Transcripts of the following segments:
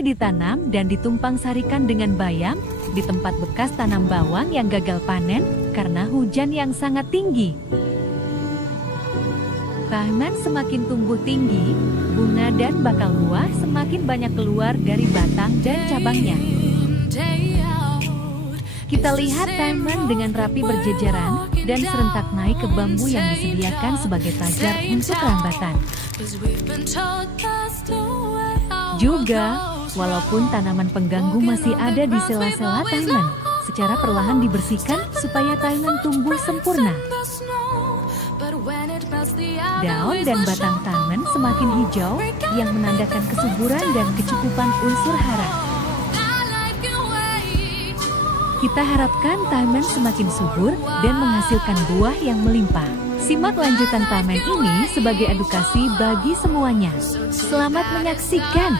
ini ditanam dan ditumpang sarikan dengan bayam di tempat bekas tanam bawang yang gagal panen karena hujan yang sangat tinggi. Tanaman semakin tumbuh tinggi, bunga dan bakal buah semakin banyak keluar dari batang dan cabangnya. Kita lihat tanaman dengan rapi berjejeran dan serentak naik ke bambu yang disediakan sebagai pagar untuk rambatan. Juga, walaupun tanaman pengganggu masih ada di sela-sela tanaman, secara perlahan dibersihkan supaya tanaman tumbuh sempurna. Daun dan batang tanaman semakin hijau, yang menandakan kesuburan dan kecukupan unsur hara. Kita harapkan tanaman semakin subur dan menghasilkan buah yang melimpah. Simak lanjutan tanaman ini sebagai edukasi bagi semuanya. Selamat menyaksikan!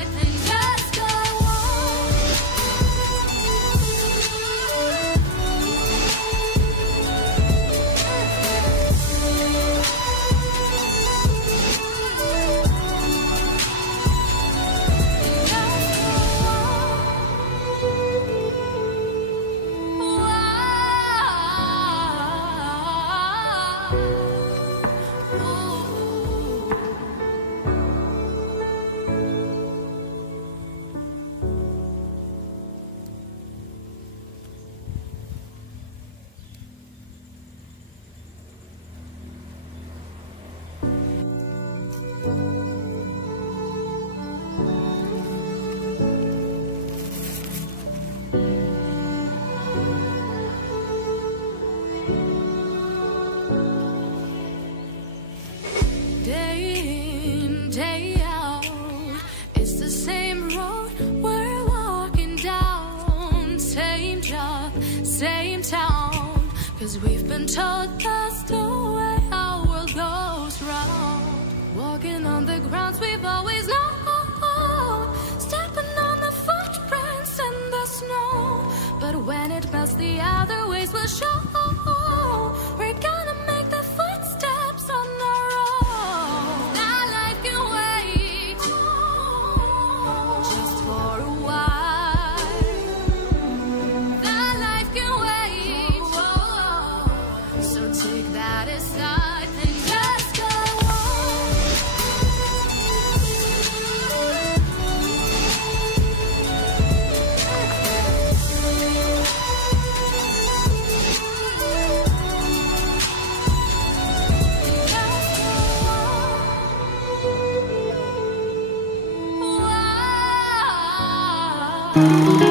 Same town, 'cause we've been told that's the way our world goes round. Walking on the grounds we've always known, stepping on the footprints in the snow. But when it melts, the other ways will show. We're gonna make the footsteps on our own. Now life can wait just for a while. Wow.